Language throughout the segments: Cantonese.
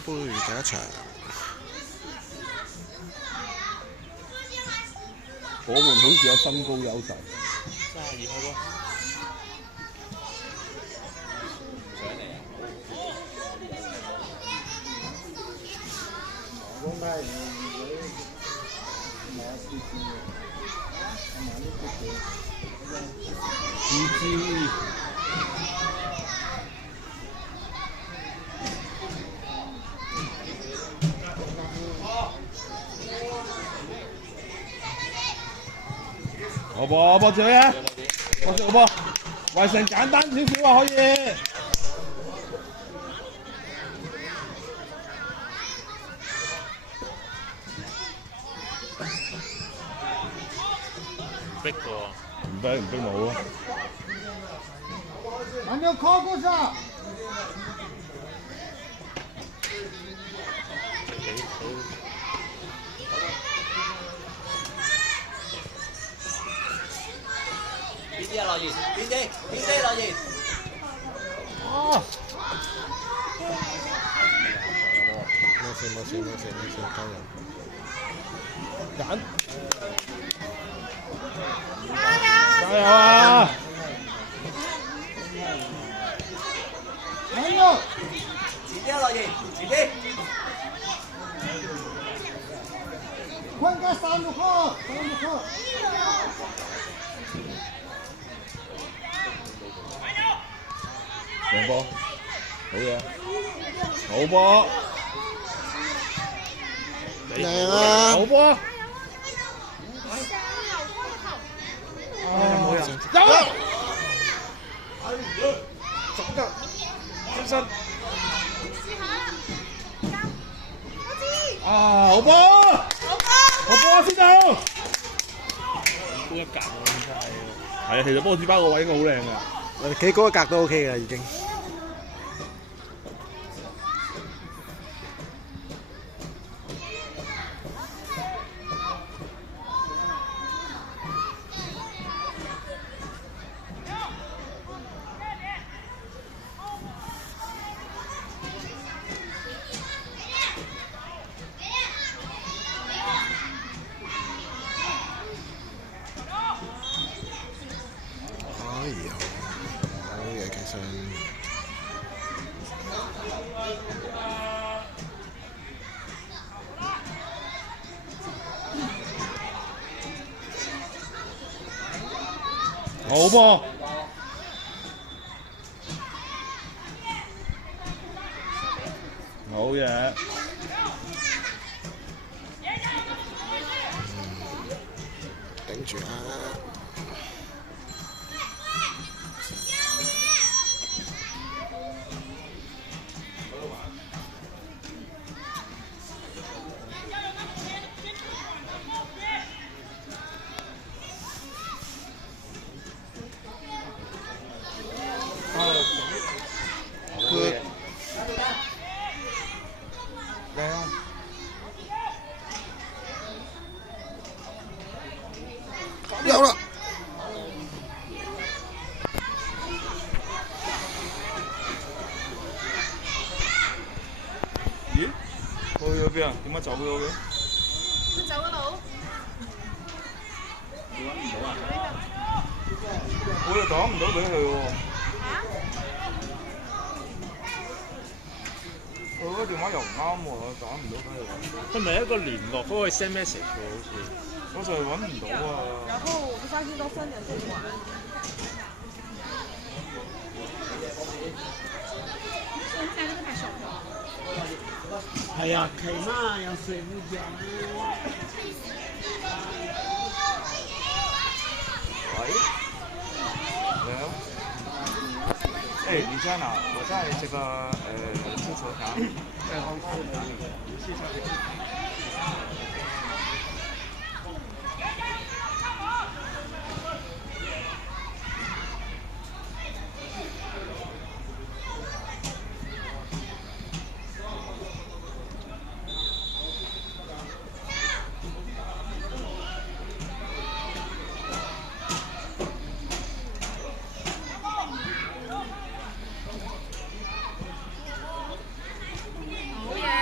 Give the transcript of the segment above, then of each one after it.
杯第一場。我們好似有身高優勢。32開波。上嚟啊！好噃，博嘴啊！博嘴好噃，圍成簡單少少啊，可以。逼㗎喎。唔逼冇咯。還沒有靠過上。邊啲啊，樂兒？邊啲，樂兒？哦。冇事，加油！揀。加油啊！還有。遲啲啊，樂兒，遲啲。快點3路口。上波，好嘢，好波，靚啊！好波，冇人，走！走得，起身。啊，好波，好波先到。高一格喎，真係。係啊，其實波子包個位應該好靚㗎。企高一格都 OK 嘅已經。好波，好嘢，頂住啊！有啦！咦？去咗邊啊？點解走咗嘅？佢走嗰度。你揾唔到啊？我又打唔到俾佢喎。佢嗰個電話又唔啱喎，打唔到俾佢。佢咪一個聯絡嗰個 send message 喎，好似。我就係揾唔到啊。然後我不相信到3點這裡玩。係啊，企嘛，有睡不着。喂，你好。哎，你在哪？我在这个足球场。在后面。好嘢！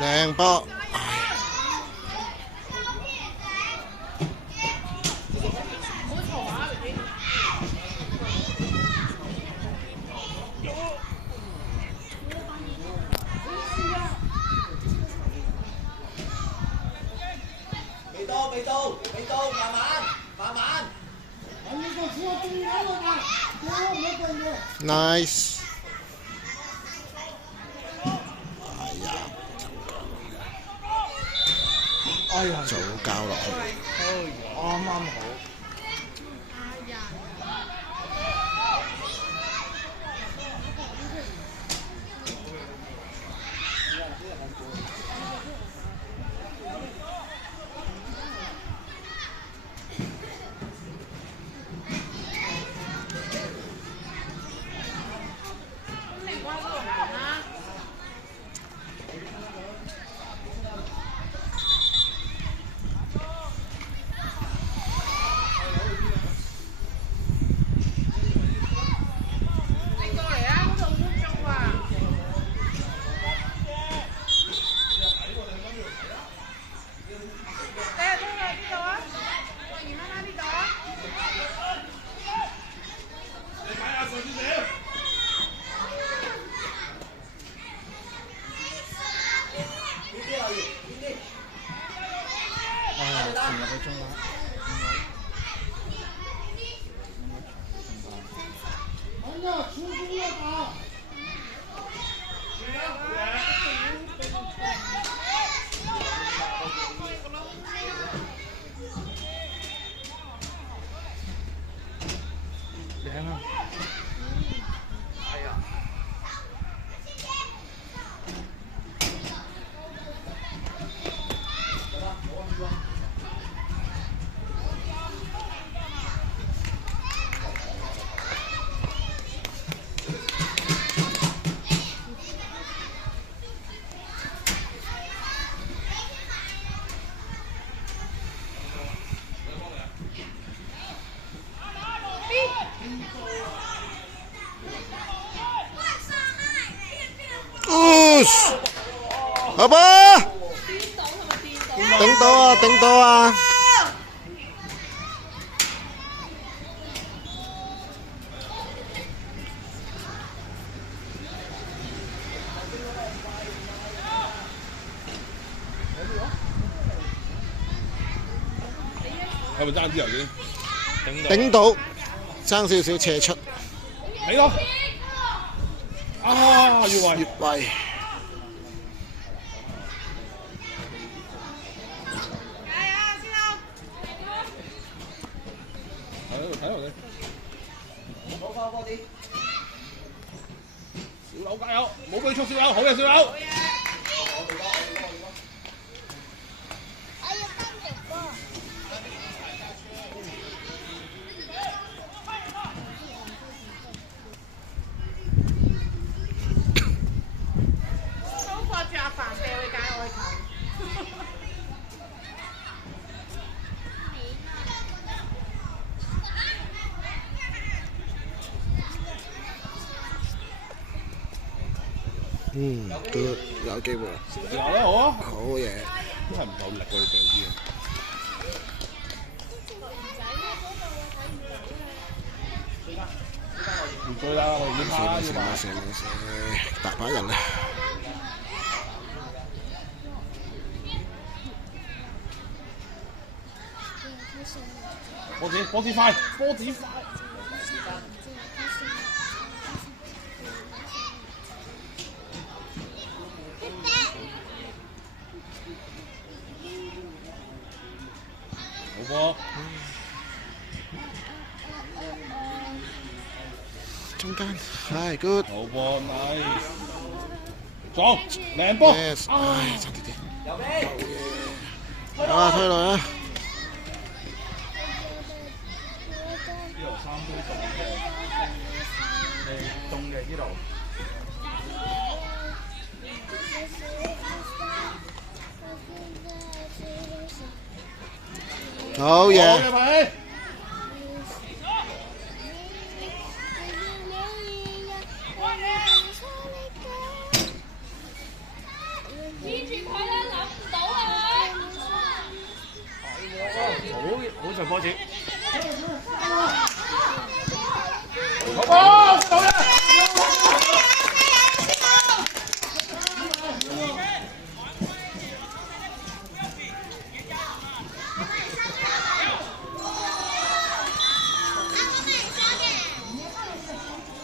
靚波，未到，慢慢。nice。哎呀，早交落去。啱啱好。好吧，頂到啊，頂到啊！係咪爭啲頭先？頂到，爭少少斜出。睇咯！啊，越位。睇落你，小柳加油！冇俾錯小柳，好嘅小柳。收貨住阿凡掉去界外球。good 有機會啦。有啦，好啊，好嘢。都係唔夠力佢哋啲嘢。唔追啦，我哋要趴要埋。大把人啊！波子快，波子快。好波。中間，係 good。好波 ，nice。撞，靚波。Yes，唉，差啲啲。啊，推來啊！呢度三杯凍嘅呢度。好嘢！一起跑！波子。好波，到啦！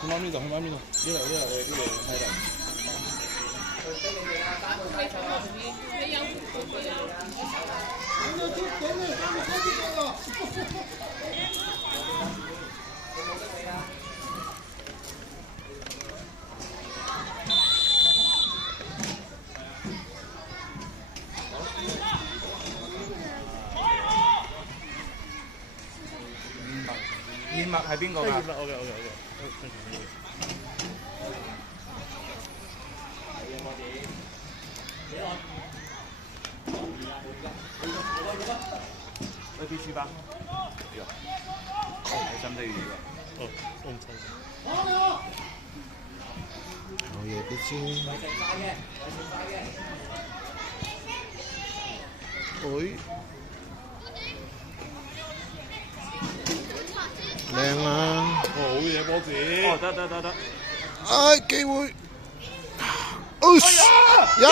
去媽咪度，去媽咪度，呢度喺度。燕麥係邊個㗎？OK。你必須吧？係針對魚㗎。哦，我唔錯。好嘢啲先。會。靚啊！好嘢波子。哦，得。唉，機會。呀！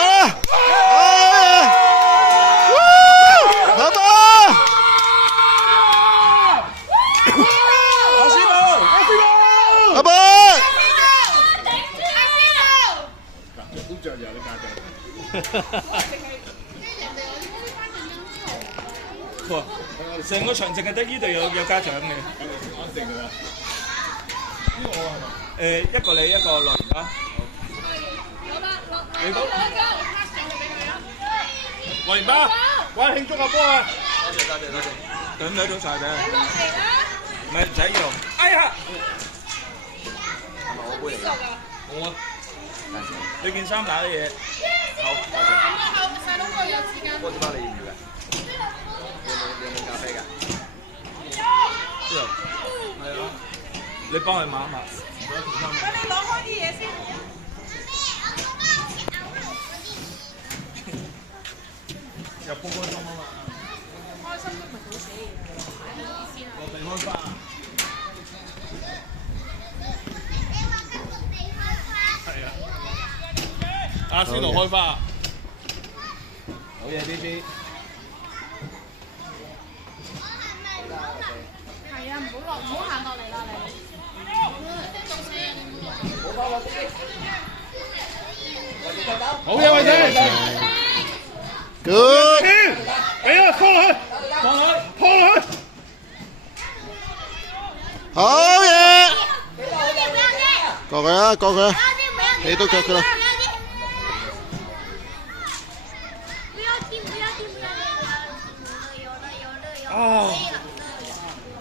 老闆！阿師傅！老闆！都着有啲家長。哇！成個場淨係得呢度有家長嘅。肯定㗎啦。呢個我係咪？一個你，一個樂兒啦。你講。樂兒爸，玩慶祝個波啊！等唔到晒嘅。唔使用。哎呀！係咪我杯嚟㗎？我啊。你件衫打啲嘢。好，多謝。細佬哥有時間。波子包你要唔要㗎？你有冇咖啡㗎？呢度。係啊。你幫佢抹一抹。你攞開啲嘢先。入波開心啊嘛！開心都唔係好死嘅，落地開花。係啊！阿仙奴開花。好嘢 ，BB。係啊，唔好行落嚟啦你。好嘢，偉仔。Good。俾啊，拖落去，拖落去。好嘢！過佢啊，過佢啊！你都腳佢啦。啊！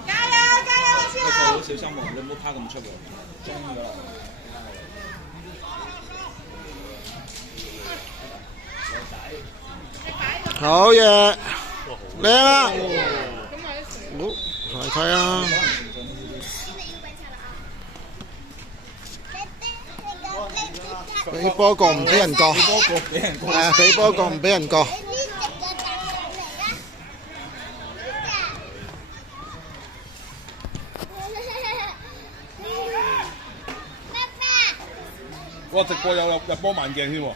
加油，師細佬傅！小心喎，你唔好拋咁出喎，真㗎。好嘢，靚啊！好，睇啊！俾波過唔俾人過，係啊，俾波過唔俾人過。哇！直播有入波慢鏡添喎。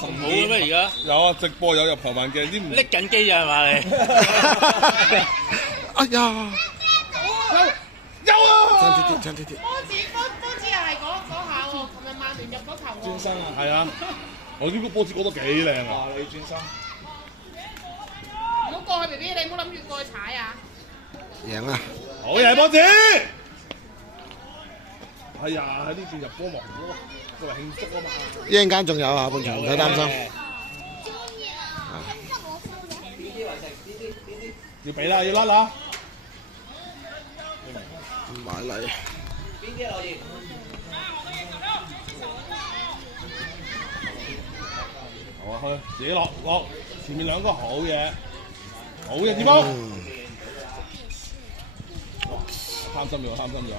冇嘅咩而家？有啊，直播有入球慢鏡，啲唔拎緊機啊係嘛你？哎呀！有啊！爭啲啲，爭啲啲。波子又係嗰下喎，琴日曼聯入嗰球喎。專心啊！係啊，我呢個波子覺得幾靚啊！哇！你專心。唔好過去 BB，你唔好諗住過去踩啊！贏啦！好嘢，波子！哎呀，喺呢邊入波忙咗，過嚟慶祝啊嘛！一陣間仲有下半場，唔使擔心。要俾啦，要甩啦！買嚟。邊啲落熱？好啊，去自己落，前面兩個好嘢，好嘢，點波！貪心咗，貪心咗。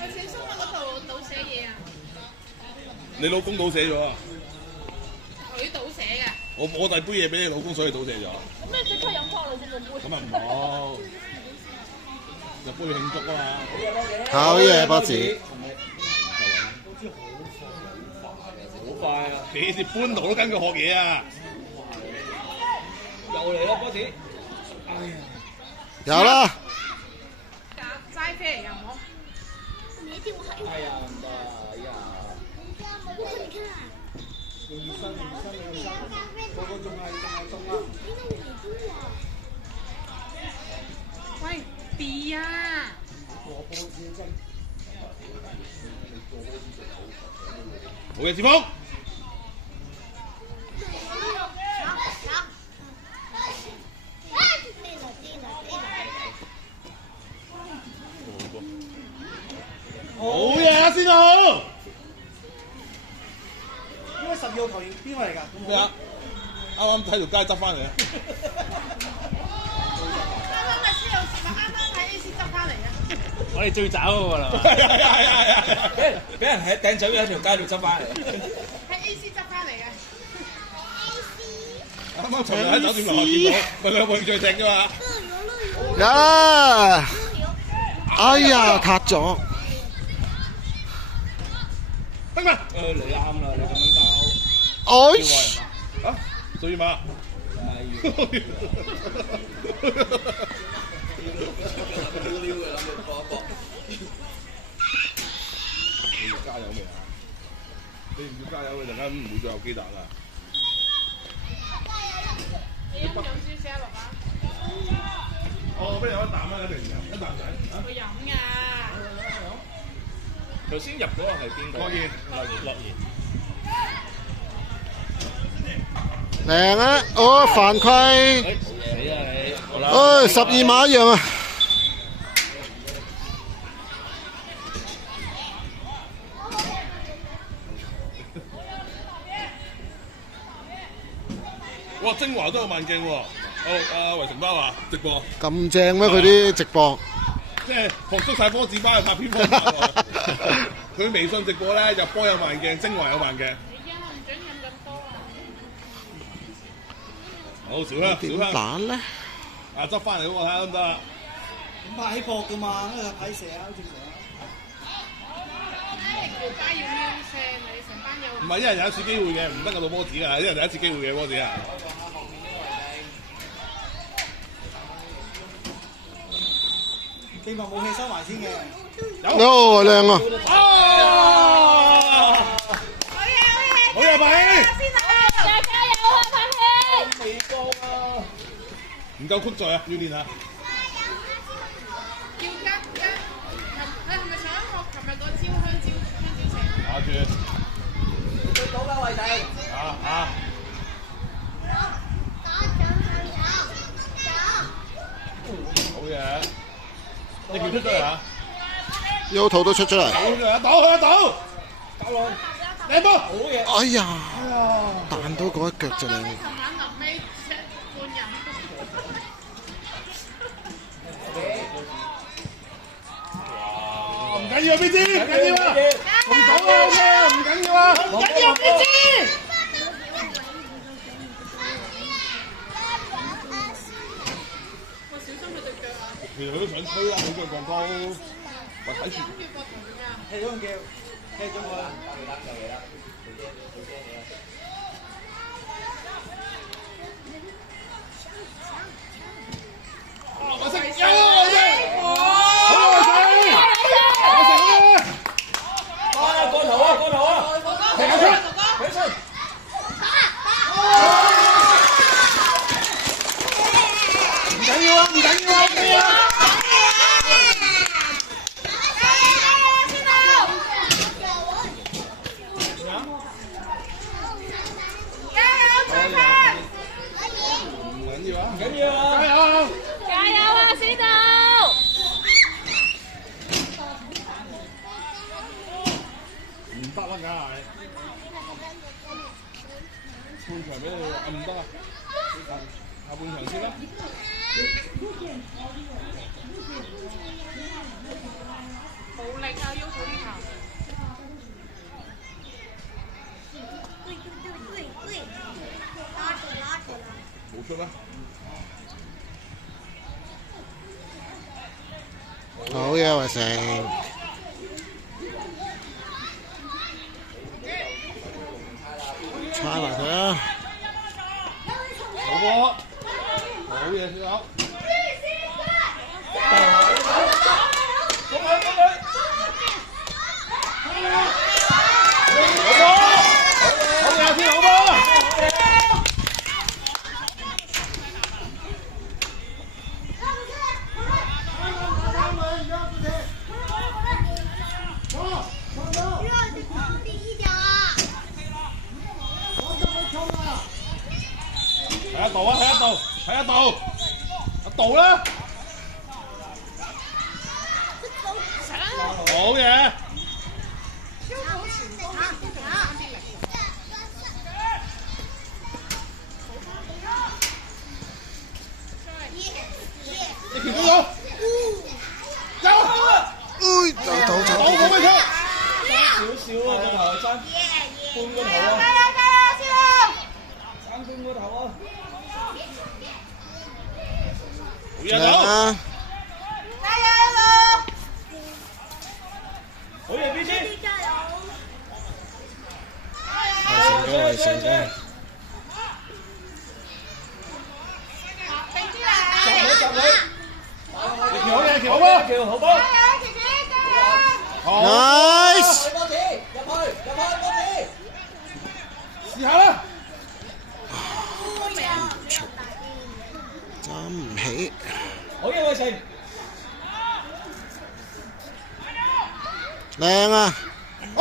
我小心啊！嗰度倒寫嘢啊！你老公倒寫咗啊？佢我遞杯嘢俾你老公，所以倒瀉咗。咁你即刻飲翻嚟先冇杯。咁啊唔好，入杯慶祝啊嘛。好嘢，波子。好快啊！幾時搬圖都跟佢學嘢啊！又嚟啦，波子！哎呀，有啦。齋啡嚟㗎，唔好。哎呀唔得，哎呀！喂，B 啊！好嘢，志峰。好嘢啊，先好。呢位12號球員邊位嚟㗎？咩啊？啱啱喺條街執翻嚟啊！啱喺 A C 執翻嚟嘅。我哋最渣嗰個啦嘛。俾人喺掟酒喺條街度執翻嚟。喺 A C 執翻嚟嘅。啱啱尋日喺酒店樓下見到，咪兩泳最正㗎嘛。呀！哎呀，塌咗。得嘛？你啱啦，你咁樣交。哎！啊，所以嘛。撩嘅諗住搏一搏。你要加油未啊？你唔要加油，陣間唔會再有雞蛋啦。你飲少少落啊！哦，不如有一啖啊，一定飲一啖仔。會飲㗎。頭先入嗰個係邊個？樂言，樂言。靚啊！哦，犯規。死啊你！哦，12碼一樣啊！哇！精華都有慢鏡喎。阿維承包話直播。咁正咩？佢啲直播。即係學足晒波子班去拍偏波版喎。佢微信直播咧，入波有慢鏡，精華有慢鏡。唔準飲咁多啊！好少啦，點少啦。打咧？啊，執翻嚟我睇下得唔得啦？咁拍起膊㗎嘛，嗰個睇射啊，正常。條街要喵聲，你成班有。唔係一人有一次機會嘅，唔得㗎到波子啊！一人有一次機會嘅波子啊！希望武器收埋先嘅。哦，靚啊！好嘢，白希！加油啊，拍戲！未夠啊！唔夠曲在啊，要練下。要加。你係咪想學琴日個香蕉蛇？打住！對到啦，偉仔！好嘢！你叫出咗嚟啊Yoto 都出咗嚟。好嘢，倒！靚波！好嘢！哎呀！彈到嗰一腳就靚。琴晚臨尾食半人。唔緊要啊，邊支？唔緊要啊！唔講啊，唔緊要啊！唔緊要，邊支？我小心佢對腳啊！其實佢都想吹啦，佢腳咁高，喂睇住。踢咗佢叫，踢咗佢。我識，有我識，好我識，我識啊！過頭啊！踢出，起身！唔緊要啊，唔緊要啊！唔緊要啊！加油啊，死豆！唔得啦，梗係。半場俾你，唔得啊！下半場先啦。冇力啊，要好啲球。对，嘢維成，猜埋佢啦。好波，好嘢小友。睇一度啊！睇一度，睇一度，一度啦！好嘢！你條到走，走！好冇咩錯。少少啊，個頭爭半個頭啊！爭半個頭啊！靚啊！好嘢 B 先，維成嘅。好嘢，好波，好波！ Nice！ 波子入去，波子。試下啦！爭唔起。好嘢，衛成。靚啊！哎！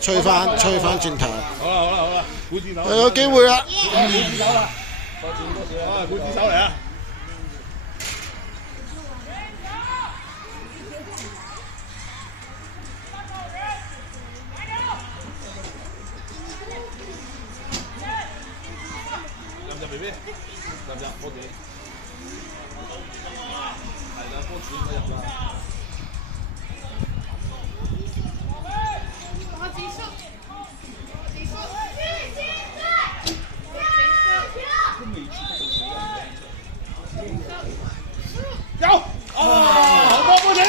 吹翻轉頭。好啦，估字手。有機會啦！估字手啦！估字手嚟啊！入唔入 BB？ 入唔入？波子。係啦，波子應該入啦。有，好波波子。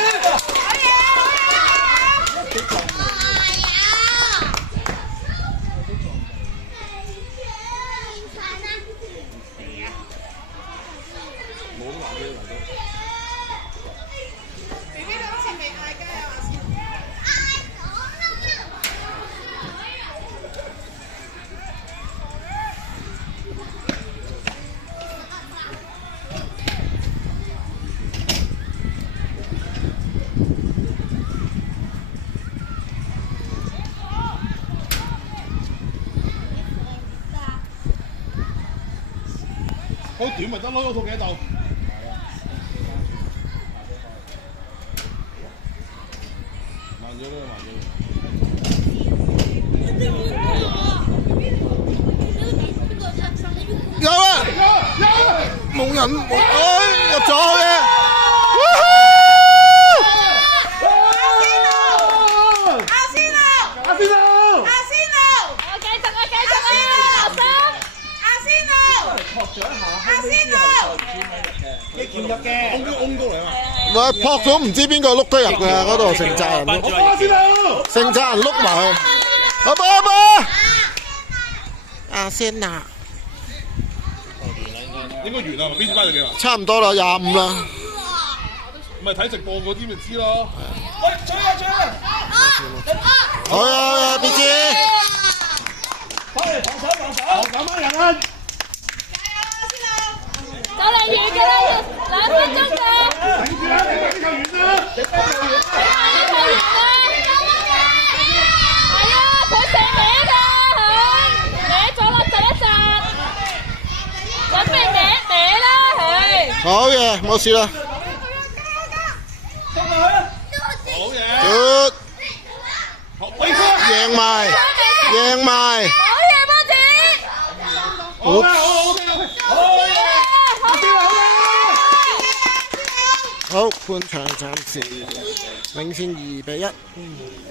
好短咪得咯，嗰套幾度？慢咗啦，慢咗。有啊！冇人，入咗嘅。喂，撲咗唔知邊個碌得入嘅嗰度，成扎人，成扎人碌埋去。阿波，阿仙娜，應該完啦，邊班就幾話？差唔多啦，25啦。咪睇直播嗰啲咪知咯。喂，追啊！好啊，B G。翻嚟防守。咁班人啊！就嚟完㗎啦，2分鐘咋？頂住啦，你快啲球完啦！係啊，佢射歪㗎，歪咗啦，窒一窒，準備歪啦，佢。好嘢，冇事啦。好嘢！ Good， 贏埋。好嘢，波子。好啦，好，半場暫時領先2-1。